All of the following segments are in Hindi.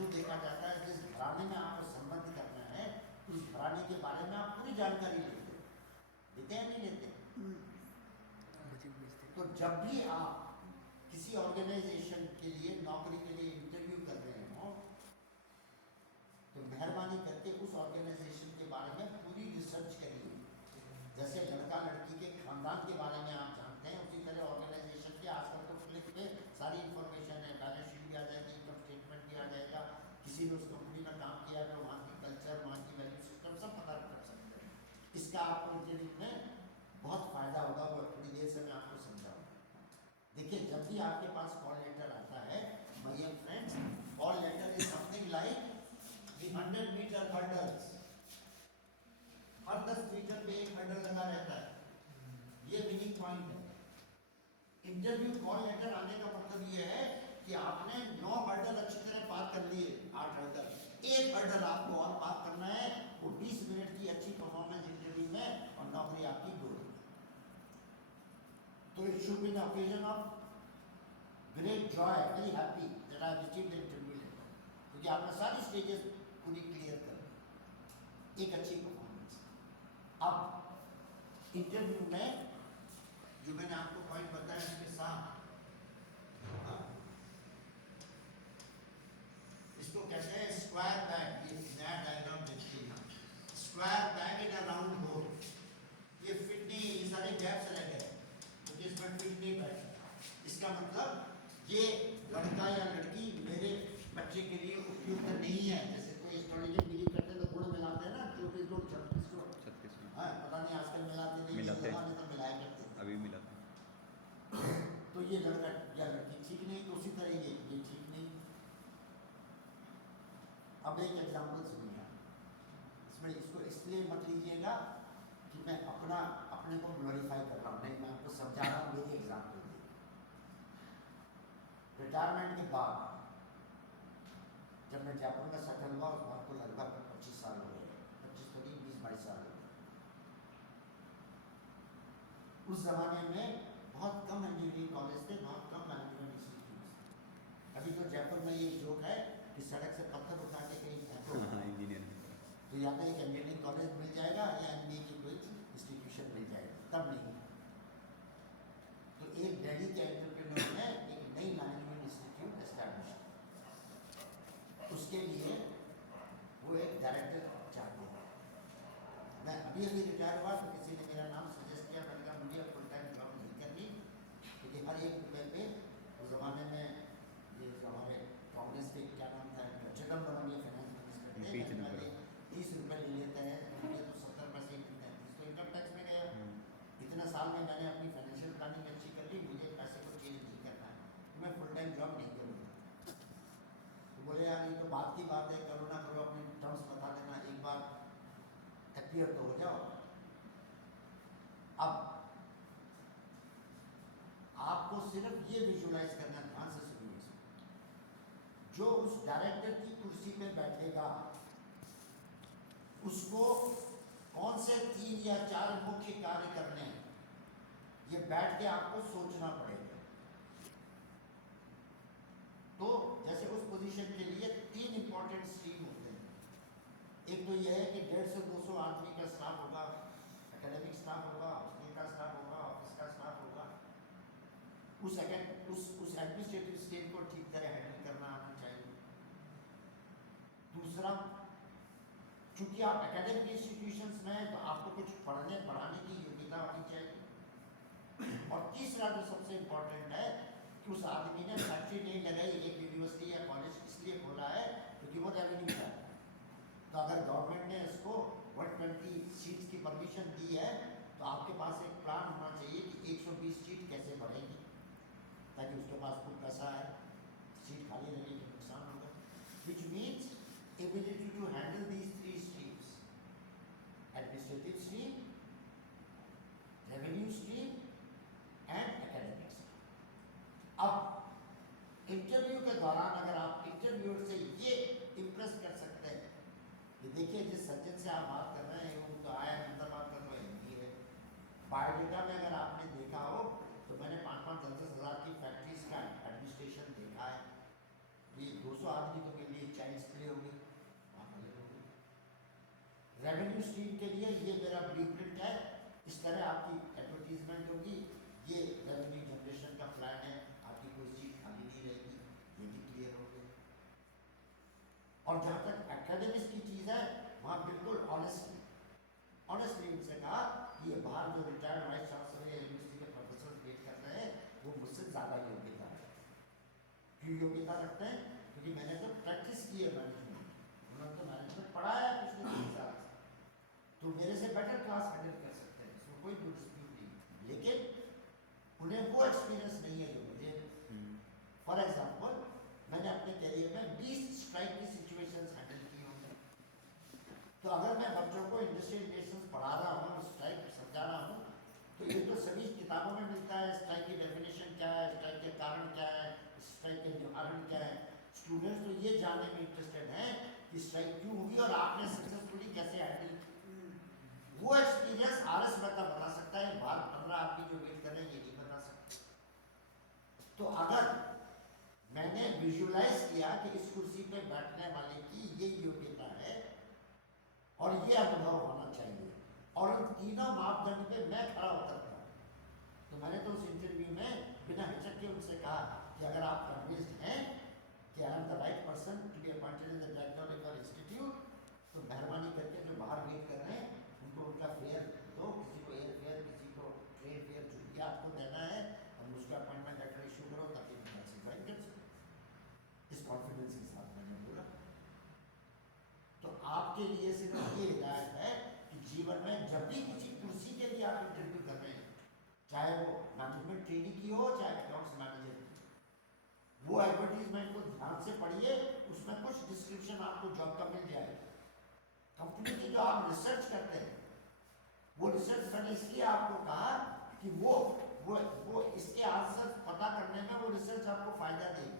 थ्रू देखा जाता है। जिस घराने में आपको संबंध करना है उस घराने के बारे में आप पूरी जानकारी लेते हैं नहीं लेते? तो जब भी आप किसी ऑर्गेनाइजेशन के लिए नौकरी के लिए इंटरव्यू कर रहे हो तो मेहरबानी करके उस ऑर्गेनाइजेशन के बारे में पूरी रिसर्च करिए। जैसे लड़का लड़की के खानदान के बारे में आप जानते हैं उसी तरह ऑर्गेनाइजेशन के आजकल तो क्लिक पे सारी इंफॉर्मेशन है, बैलेंस शीट भी आ जाएगी, इनकम स्टेटमेंट भी आ जाएगा, किसी ने उस कंपनी में काम किया तो वहाँ की कल्चर, वहाँ की वैल्यू सिस्टम सब पता कर सकते हैं। इसका आपको इंटरव्यू में बहुत फ़ायदा होगा, वो थोड़ी देर से मैं आपको समझाऊँगा। देखिए जब भी आपके पास कॉल लेटर आता है my dear friends, call letter is something like 100 metre hurdles. हर 10 मीटर पे एक हर्डल लगा रहता है, ये विनिंग पॉइंट है। इंटरव्यू कॉल लेटर आने का मतलब ये है कि आपने 9 हर्डल अच्छी तरह पार कर लिए, 8 हर्डल, एक हर्डल आपको और पार करना है, वो 20 मिनट की अच्छी परफॉर्मेंस इंटरव्यू में और नौकरी आपकी दो। तो it should be the occasion of great joy, very happy that I have achieved the interview letter, क्योंकि आपने सारी स्टेजेस पूरी क्लियर कर ली, एक अच्छी परफॉर्मेंस। अब इंटरव्यू में जो मैंने आपको पॉइंट बताया इसके साथ इसको कहते हैं स्क्वायर पैग। ये नया डायग्राम देखिए यहाँ, square peg in a round whole. ये फिट नहीं, ये सारे गैप्स रह गए क्योंकि इसमें फिट नहीं बैठा। इसका मतलब ये लड़का या लड़की मेरे बच्चे के लिए उपयुक्त नहीं है। जैसे कोई एस्ट्रोलॉजी बिलीव करते हैं तो गुण मिलाते हैं ना, 24 गुण 36 गुण, हाँ पता नहीं आजकल मिलाते नहीं मिलाते, तो मिलाया करते अभी मिलाते। तो ये लड़का या लड़की ठीक नहीं, तो उसी तरह ये ठीक नहीं। अब एक एग्जाम्पल सुनिए, इसमें इसको इसलिए मत लीजिएगा कि मैं अपने को ग्लोरीफाई कर रहा हूँ, नहीं, मैं आपको समझा रहा हूँ। मेरी एग्जाम्पल दी रिटायरमेंट के बाद जब मैं जयपुर में सेटल हुआ उस बात को लगभग 25 साल हो गए, 25 तो नहीं 20-22 साल हो गए। उस जमाने में बहुत कम इंजीनियरिंग कॉलेज थे, बहुत कम मैनेजमेंट इंस्टीट्यूट थे। अभी तो जयपुर में ये जोक है कि सड़क से पत्थर उठा के कहीं फेंको इंजीनियर तो या तो एक इंजीनियरिंग कॉलेज मिल जाएगा या एमबीए की कोई इंस्टीट्यूशन मिल जाएगी, तब नहीं। तो एक दिल्ली के एंटरप्रेन्योर ने एक नई मैनेजमेंट इंस्टीट्यूट एस्टैब्लिश किया। उसके लिए वो एक डायरेक्टर चाहते हैं। मैं अभी रिटायर हुआ तो किसी ने मेरा नाम सजेस्ट किया, मैंने कहा मुझे फुल टाइम जॉब नहीं करनी, क्योंकि हर एक रुपये पे उस ज़माने में ये हमारे कांग्रेस के क्या नाम था, चिदम्बरम ये फाइनेंस मिनिस्टर थे, 30 रुपये ले लेते हैं, मुझे तो 70 पैसे ही मिलते हैं, तो इनकम टैक्स में गया। इतना साल में मैंने अपनी फाइनेंशियल प्लानिंग अच्छी कर ली, मुझे पैसे को चेंज नहीं करना है, तो मैं फुल टाइम जॉब नहीं करूँगा। तो बोले यार ये तो बात की बात है, करो ना करो अपने टर्म्स बता देना, एक बार अपीयर तो हो जाओ। अब आपको सिर्फ ये विजुलाइज करना, ध्यान से सुनिए, जो उस डायरेक्टर की कुर्सी पे बैठेगा उसको कौन से 3 या 4 मुख्य कार्य करने हैं, ये बैठ के आपको सोचना पड़ेगा। तो जैसे उस पोजीशन के लिए 3 इंपॉर्टेंट स्ट्रीम होते हैं। एक तो यह है कि 150 से 200 आदमी का स्टाफ होगा, एकेडमिक स्टाफ होगा, हॉस्टल का स्टाफ होगा, ऑफिस का स्टाफ होगा। उस एडमिनिस्ट्रेटिव स्टेट को ठीक तरह हैंडल करना आना चाहिए। दूसरा, चूंकि आप एकेडमिक इंस्टीट्यूशंस में हैं तो आपको कुछ पढ़ाने की योग्यता होनी चाहिए। और तीसरा जो सबसे इम्पोर्टेंट है कि उस आदमी ने फैक्ट्री नहीं लगाई, एक यूनिवर्सिटी या कॉलेज इसलिए खोला है क्योंकि वो रेवेन्यू चाहता है। तो अगर गवर्नमेंट ने इसको 120 सीट्स की परमिशन दी है तो आपके पास एक प्लान होना चाहिए कि 120 सीट कैसे बढ़ेगी, ताकि उसके पास कुछ पैसा है, सीट खाली रहने के नुकसान होगा। Which means ability to handle these 3 streams, administrative stream, revenue stream and academic stream. अब इंटरव्यू के दौरान अगर आप इंटरव्यूअर से ये इम्प्रेस कर सकते हैं कि देखिए जिस सज्जन से आप बात कर रहे हैं वो तो आया नंबर बात कर रहे हैं, बायोडेटा में अगर आपने देखा हो तो मैंने 5-5, 10-10 हज़ार की फैक्ट्रीज का एडमिनिस्ट्रेशन देखा है। ये 200 आदमी तो मेरे लिए चाइल्ड रेवेन्यू स्ट्रीम के लिए ये मेरा ब्लूप्रिंट है, इस तरह आपकी एडवर्टीजमेंट होगी, ये रेवेन्यू जनरेशन का प्लान है, आपकी कोई सीट खाली नहीं रहेगी, ये भी क्लियर हो गया। और जहाँ तक एकेडमिक्स की चीज़ है वहाँ बिल्कुल ऑनेस्टली उनसे कहा कि ये बाहर जो रिटायर्ड वाइस चांसलर या यूनिवर्सिटी के प्रोफेसर वेट कर रहे हैं वो मुझसे ज़्यादा योग्यता है। क्यों योग्यता रखते हैं? क्योंकि मैंने तो प्रैक्टिस की है मैनेजमेंट, उन्होंने तो मैनेजमेंट पढ़ाया है पिछले 3 साल से, तो मेरे से बेटर क्लास हैंडल कर सकते हैं, इसमें कोई डिस्प्यूट नहीं। लेकिन उन्हें वो एक्सपीरियंस नहीं है जो मुझे। फॉर एग्जाम्पल मैंने अपने करियर में 20 स्ट्राइक की सिचुएशंस हैंडल की होंगी, तो अगर मैं बच्चों को इंडस्ट्रियल रिलेशंस पढ़ा रहा हूँ, स्ट्राइक समझा रहा हूँ, तो ये तो सभी किताबों में मिलता है, स्ट्राइक की डेफिनेशन क्या है, स्ट्राइक के कारण क्या है, स्ट्राइक के निवारण क्या है। स्टूडेंट्स तो ये जानने में इंटरेस्टेड हैं कि स्ट्राइक क्यों हुई और आपने सक्सेसफुली कैसे हैंडल की। वो एक्सपीरियंस आरएस मेहता बना सकता है, बाहर 15 आदमी जो वेट कर रहे हैं ये नहीं बना सकते। तो अगर मैंने विजुलाइज किया कि इस कुर्सी पे बैठने वाले की ये योग्यता है और ये अनुभव होना चाहिए, और उन तीनों मापदंड पे मैं खड़ा उतरता हूँ, तो मैंने तो उस इंटरव्यू में बिना हिचक के उनसे कहा कि अगर आप कन्विंस्ड हैं कि I am the right person to be appointed in the director of your institute, तो मेहरबानी करके जो बाहर वेट कर रहे हैं उनको उनका फेयर दो, किसी को एयर फेयर, किसी को ट्रेन फेयर, जो भी आपको देना है हम उसका अपॉइंटमेंट लेटर इशू करो ताकि मैं ज्वाइन कर सकूँ। इस कॉन्फिडेंस के साथ मैंने बोला। तो आपके लिए सिर्फ ये हिदायत है कि जीवन में जब भी किसी कुर्सी के लिए आप इंटरव्यू कर रहे हैं, चाहे वो मैनेजमेंट ट्रेनिंग की हो चाहे अकाउंट्स मैनेजर की, वो एडवर्टीजमेंट को ध्यान से पढ़िए, उसमें कुछ डिस्क्रिप्शन आपको जॉब का मिल जाएगा। कंपनी की जो आप रिसर्च करते हैं वो रिसर्च मैंने इसलिए आपको कहा कि वो इसके आंसर पता करने में वो रिसर्च आपको फायदा देगी।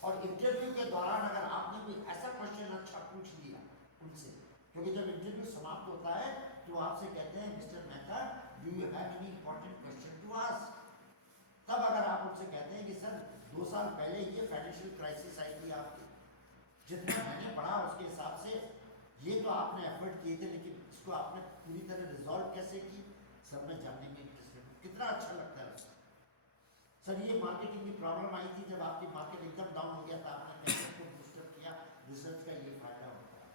और इंटरव्यू के दौरान अगर आपने कोई ऐसा क्वेश्चन अच्छा पूछ लिया उनसे, क्योंकि जब इंटरव्यू समाप्त होता है तो आपसे कहते हैं mister Mehta do you have any important question to ask. तब अगर आप उनसे कहते हैं कि सर 2 साल पहले ये फाइनेंशियल क्राइसिस आई थी आपकी, जितना मैंने पढ़ा उसके हिसाब से ये तो आपने एफर्ट किए थे, लेकिन इसको आपने पूरी तरह रिजॉल्व कैसे की, सब में जानने में इंटरेस्टेड हूँ। कितना अच्छा लगता है सर ये मार्केटिंग की प्रॉब्लम आई थी जब आपकी मार्केट एकदम डाउन हो गया था, आपने को बूस्टअप किया, रिसर्च का ये फायदा होता है।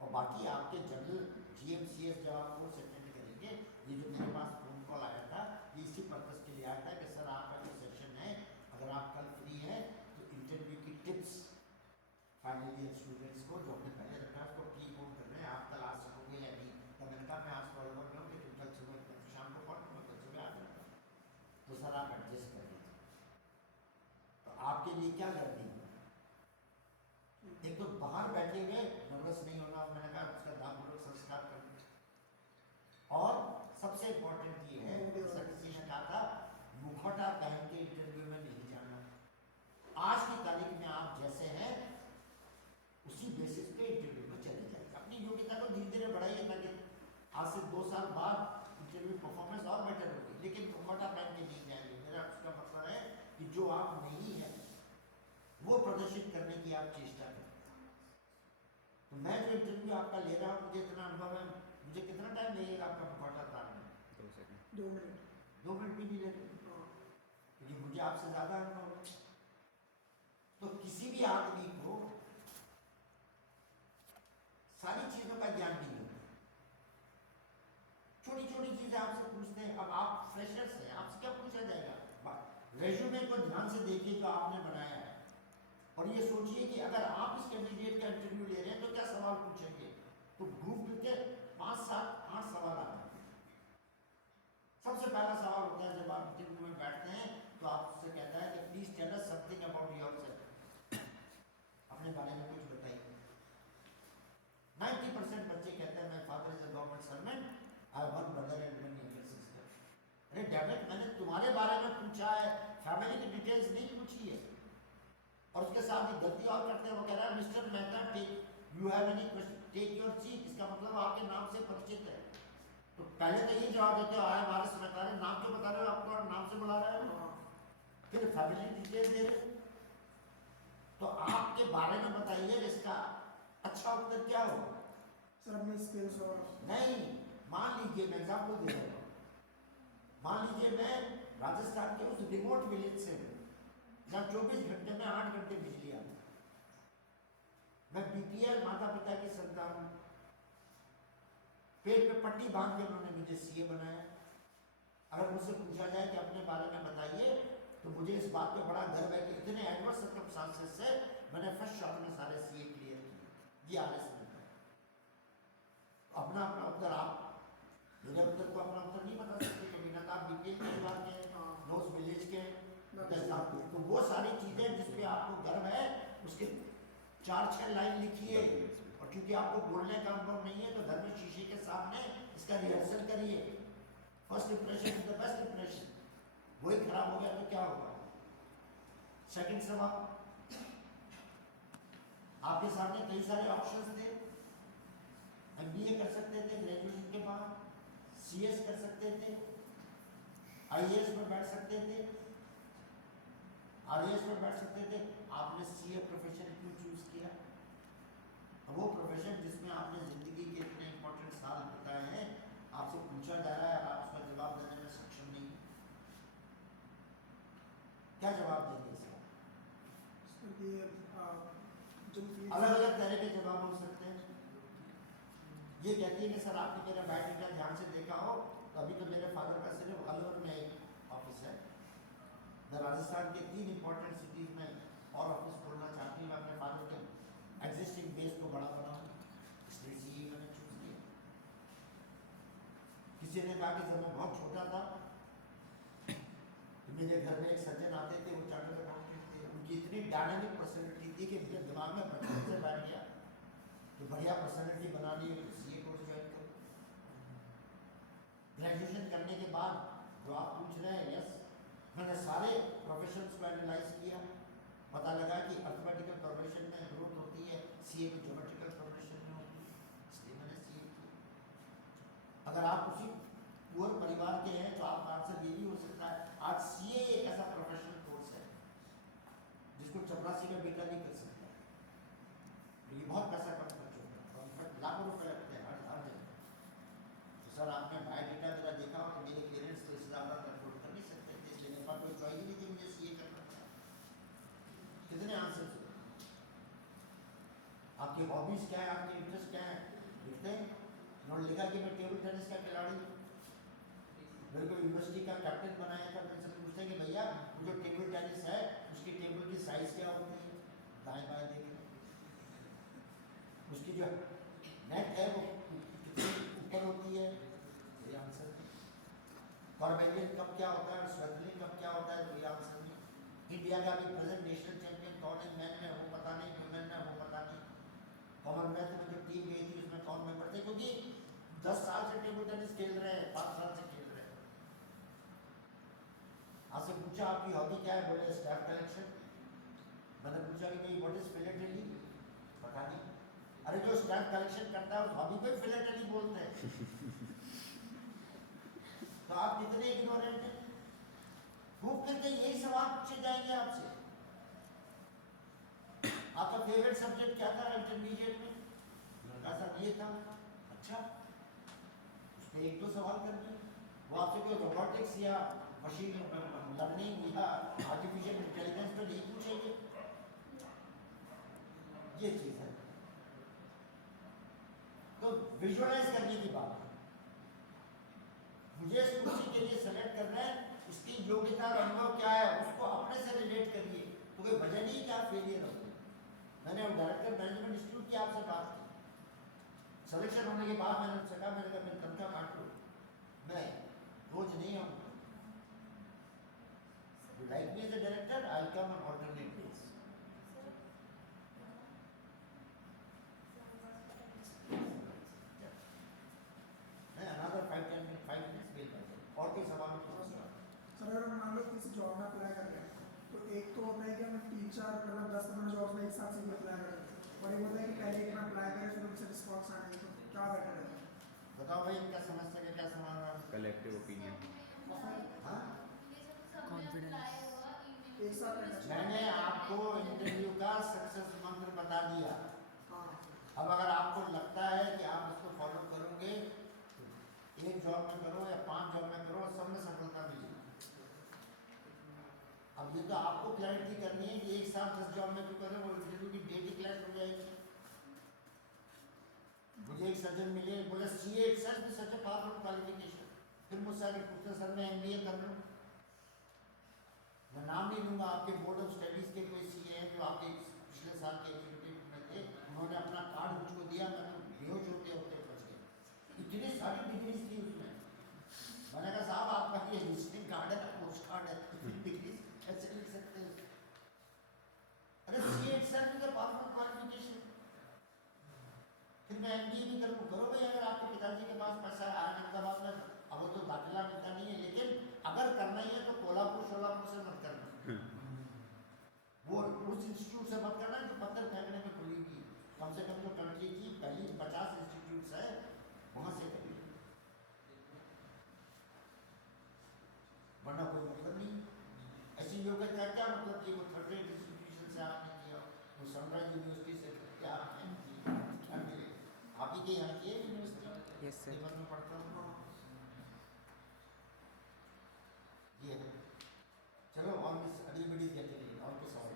और बाकी आपके जनरल GMCS जब आप कोर्स अटेंड करेंगे, ये जो मेरे पास फोन कॉल आया था ये इसी पर्पज़ के लिए आया था कि सर आपका जो सेशन है अगर आप कल फ्री है तो इंटरव्यू की टिप्स फाइनल ईयर स्टूडेंट्स को जो हमने पहले रखा उसको ठीक ऑन कर रहे हैं, आप कल आ सकोगे या नहीं। तो मैंने कहा मैं आज कॉल कर रहा हूँ लेकिन कल सुबह शाम को कॉल मैं कल सुबह आ जाऊँगा, तो सर आप एडजस्ट कर लीजिए। तो आपके लिए क्या लर्निंग है, एक तो बाहर बैठे हुए नर्वस नहीं होना, मैंने कहा उसका दापूर्वक संस्कार करना। और सबसे इम्पोर्टेंट ये है, जैसा किसी ने कहा था मुखौटा पहन के इंटरव्यू में नहीं जाना। आज की तारीख में आप जैसे हैं उसी बेसिस पे इंटरव्यू में चले जाएगा। अपनी योग्यता को धीरे धीरे बढ़ाइए ताकि आज से 2 साल बाद इंटरव्यू परफॉर्मेंस और बेटर होगी, लेकिन मुखौटा पहन के नहीं जाएंगे। मेरा उसका मतलब है कि जो आप नहीं है वो प्रदर्शित करने की आप चेष्टा करें। तो मैं जो इंटरव्यू आपका ले रहा हूँ मुझे इतना अनुभव है, मुझे कितना टाइम लगेगा आपका मुखौटा उतारने में? 2 सेकंड। 2 मिनट। 2 मिनट भी नहीं लगे, क्योंकि मुझे आपसे ज़्यादा अनुभव है। तो किसी भी आदमी को सारी चीज़ों का ज्ञान नहीं होता, छोटी छोटी चीज़ें आपसे पूछते हैं। अब आप फ्रेशर्स हैं, आपसे क्या पूछा जाएगा? रेज्यूमे को ध्यान से देखिए जो आपने बनाया है और ये सोचिए कि अगर आप इस कैंडिडेट का इंटरव्यू ले रहे हैं तो क्या सवाल पूछेंगे। तो ग्रुप करके 5, 7, 8 सवाल आते हैं। सबसे पहला सवाल होता है जब आप इंटरव्यू में बैठते हैं तो आपसे कहता है कि please tell us something about yourself, अपने बारे में कुछ बताइए। 90% बच्चे कहते हैं my father is a government servant, I have one brother and one younger sister. अरे डैमेट, मैंने तुम्हारे बारे में पूछा है, फैमिली की डिटेल्स नहीं पूछी है। और उसके साथ ही गलती और करते हैं, वो कह रहा है mister Mehta take you have any question take your seat. इसका मतलब आपके नाम से परिचित है। तो पहले तो ये जवाब देते हो आए हमारे सरकार है, नाम क्यों बता रहे हो, आपको नाम से बुला रहे हो, फिर फैमिली डिटेल दे रहे हो। तो आपके बारे में बताइए, इसका अच्छा उत्तर क्या होगा? सर अपने स्किल्स और नहीं, मान लीजिए मैं एग्जाम्पल दे रहा हूँ, मान लीजिए मैं राजस्थान के उस रिमोट विलेज से हूँ जहाँ 24 घंटे में 8 घंटे बिजली आती है। मैं बीपीएल माता पिता की संतान हूँ, पेट पे पट्टी बांध के उन्होंने मुझे सीए बनाया। अगर मुझसे पूछा जाए कि अपने बारे में बताइए, तो मुझे इस बात पे बड़ा गर्व है कि इतने एडवर्स सर्कमस्टांसेस से मैंने फर्स्ट शॉट में सारे सीए क्लियर किए। ये आलस में अपना अपना उत्तर, आप मेरे उत्तर को अपना उत्तर नहीं बता सकते क्योंकि ना आप बीपीएल के परिवार के, ना उस विलेज के, तो वो सारी चीजें जिस पे आपको गर्व है उसके 4-6 लाइन लिखिए। और क्योंकि आपको बोलने का अनुभव नहीं है तो घर में शीशे के सामने इसका रिहर्सल करिए। First impression is the best impression. वही खराब हो गया तो क्या होगा? सेकंड सवाल, आपके सामने कई सारे ऑप्शंस थे। एमबीए कर सकते थे ग्रेजुएशन के बाद, सीएस कर सकते थे, आईएएस में बैठ सकते थे, आरएएस में बैठ सकते थे। आपने सीए प्रोफेशन क्यों चूज किया? वो प्रोफेशन जिसमें आपने जिंदगी के इतने इंपॉर्टेंट साल बिताए हैं, आपसे पूछा जा रहा है, आप उसका जवाब देने में सक्षम नहीं, क्या जवाब देंगे इसका? अलग अलग तरह के जवाब हो सकते हैं। ये कहती है कि सर आपने मेरा बायोडाटा ध्यान से देखा हो तो अभी तो मेरे फादर का सिर्फ अलवर में एक ऑफिस है। मैं राजस्थान के 3 इंपॉर्टेंट सिटीज में और ऑफिस खोलना चाहती हूँ। अपने फादर के एग्जिस्टिंग बेस को बड़ा बनाऊँ, इसलिए सीए मैंने चूज किया। किसी ने कहा कि जब मैं बहुत छोटा था तो मेरे घर में एक सर्जन आते थे, वो चार्टर्ड अकाउंटेंट थे। उनकी इतनी डायनामिक पर्सनैलिटी थी कि मेरे दिमाग में बचपन से बैठ गया तो बढ़िया पर्सनैलिटी बनानी है तो सीए कोर्स ज्वाइन करो। ग्रेजुएशन करने के बाद जो आप पूछ रहे हैं, यस, मैंने सारे प्रोफेशंस को एनालाइज किया, पता लगा कि अर्थमेटिकल प्रोफेशन में ग्रोथ होती है, सीए में ज्योमेट्रिकल प्रोफेशन में होती है, इसलिए मैंने सीए किया। अगर आप उसी पुअर परिवार के हैं तो आपका आंसर ये भी हो सकता है आज सीए एक ऐसा प्रोफेशनल कोर्स है जिसको चपरासी का बेटा नहीं कर सकता। ये बहुत पैसा कम खर्च होता है, लाखों रुपए लगते हैं हर जगह। तो सर आपने बायोडाटा मेरा देखा हो तो मेरे पेरेंट्स तो इससे ज़्यादा कंट्रोल कर नहीं सकते थे, इसलिए मेरे पास कोई चॉइस ही नहीं थी, मुझे सीए करना था। कितने आंसर थे? आपकी हॉबीज क्या है, आपके इंटरेस्ट क्या है, लिखते हैं। उन्होंने लिखा कि मैं टेबल टेनिस का खिलाड़ी हूँ, मेरे को यूनिवर्सिटी का कैप्टन बनाया था। मेरे से पूछते हैं कि भैया जो टेबल टेनिस है उसकी टेबल की साइज क्या होती है, दाएं बाएं देखें, उसकी जो नेट है वो कितनी ऊपर होती है, ये आंसर है। कॉर्बेलियन कप क्या होता है और स्वेटलिंग कप क्या होता है, तो ये आंसर नहीं। इंडिया का भी प्रेजेंट नेशनल चैंपियन कौन है, मैन में वो पता नहीं, वुमेन में वो पता नहीं। कॉमनवेल्थ में जो टीम गई थी उसमें कौन मेंबर थे, क्योंकि 10 साल से टेबल टेनिस खेल रहे हैं, 5 साल से खेल रहे हैं। आपसे पूछा आपकी हॉबी क्या है, बोले स्टैम्प कलेक्शन। मैंने पूछा कि भाई व्हाट इज फिलेटली, पता नहीं। अरे जो स्टैम्प कलेक्शन करता है उस हॉबी को ही फिलेटली बोलते हैं। तो आप कितने इग्नोरेंट हैं? घूम फिर के यही सवाल पूछे जाएंगे आपसे। आपका फेवरेट सब्जेक्ट क्या था इंटरमीडिएट में? लड़का साहब ये था। अच्छा, उसमें 1-2 सवाल करने, वो आपसे कोई रोबोटिक्स या मशीन लर्निंग या आर्टिफिशियल इंटेलिजेंस पे नहीं पूछेंगे। ये चीज है। तो विजुअलाइज करने की बात है। मुझे इस कुर्सी के लिए सेलेक्ट करना है, इसकी योग्यता और अनुभव क्या है उसको अपने से रिलेट करिए, तो कोई वजह नहीं कि आप फेलियर हो। मैंने डायरेक्टर मैनेजमेंट इंस्टीट्यूट की आपसे बात की, सिलेक्शन होने के बाद मैंने उनसे कहा मैंने तनख्वाह काट लो, मैं रोज नहीं आऊँगा। You like me as a director, I'll come on alternate days. Another 5 minutes we'll go. और कोई सवाल पूछो सर? अगर हम मान लो किसी जॉब में अप्लाई कर रहे हैं तो एक तो होता है कि हम 3-4 मतलब 10-15 जॉब में एक साथ से भी अप्लाई कर रहे हैं, और एक होता है कि पहले एक में अप्लाई करें फिर उनसे रिस्पॉन्स आ गई, तो क्या बेटर है? बताओ भाई, इनका समस्या का क्या समाधान? Collective opinion. हाँ, एक साथ करना चाहिए। मैंने आपको इंटरव्यू का सक्सेस मंत्र बता दिया। हाँ अब अगर आपको लगता है कि आप अब ये तो आपको क्लैरिटी करनी है कि एक साथ 10 जॉब में क्यों कर रहे हो, वो इंटरव्यू की डेट ही क्लैश हो जाएगी। मुझे एक सर्जन मिले, बोले CA itself is such a powerful qualification. फिर मुझसे आगे पूछते सर मैं एमबीए कर रहा हूँ, मैं नाम नहीं लूंगा, आपके बोर्ड ऑफ स्टडीज के कोई सीए हैं जो आपके पिछले साल के एग्जीक्यूटिव में थे, उन्होंने अपना कार्ड मुझको दिया, मैं तो बेहोश होते होते बच गया, इतनी सारी डिग्रीज थी उसमें। मैंने कहा साहब आपका ये विजिटिंग कार्ड है, पोस्ट कार्ड है, डिग्री कैसे लिख सकते हैं? अरे CA itself is a powerful qualification. फिर मैं एमबीए भी करूँ, करो भाई, अगर आपके पिताजी के पास पैसा है, आज अहमदाबाद में अब तो दाखिला मिलता नहीं है, लेकिन अगर करना ही है तो कोल्हापुर शोलापुर से मत करना, वो उस इंस्टीट्यूट से मत करना जो पत्थर फेंकने में खुली हुई है। कम से कम जो कंट्री की पहली 50 इंस्टीट्यूट्स है वहाँ से करिए, वरना कोई मतलब नहीं। ऐसी योग्यता क्या मतलब कि वो थर्ड रेट इंस्टीट्यूशन से आपने किया, वो सनराइज यूनिवर्सिटी से क्या क्या मिले? आप ही के यहाँ की है यूनिवर्सिटी? Yes sir. पेपर में पढ़ता हूँ ये है। चलो और एवरीबॉडी इज गेटिंग और कुछ सवाल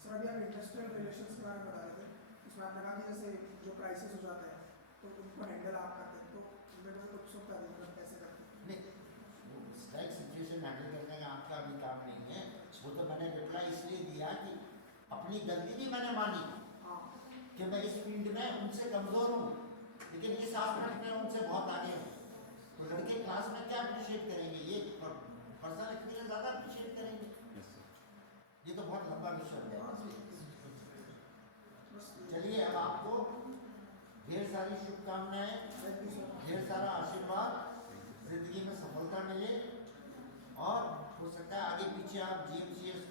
सर अभी आप इंडस्ट्रियल रिलेशंस के बारे में बता रहे थे, उसमें आपने कहा कि जैसे जो क्राइसिस हो जाता है तो उनको हैंडल आप करते हैं, तो मेरे को उत्सुकता थी मतलब कैसे करते हैं? नहीं, स्ट्राइक सिचुएशन हैंडल करने का आपका भी काम नहीं है, वो तो मैंने रिप्लाई इसलिए दिया कि अपनी गलती भी मैंने मानी हाँ कि मैं इस फील्ड में उनसे कमज़ोर हूँ, लेकिन इस आस्पेक्ट में उनसे बहुत आगे हूँ। तो लड़के क्लास में क्या अप्रिशिएट करेंगे, ये पर्सनल एक्सपीरियंस ज़्यादा अप्रिशिएट करेंगे। ये तो बहुत लंबा विषय हो गया। चलिए अब आपको ढेर सारी शुभकामनाएं, ढेर सारा आशीर्वाद, जिंदगी में सफलता मिले, और हो सकता है आगे पीछे आप जीएमसीएस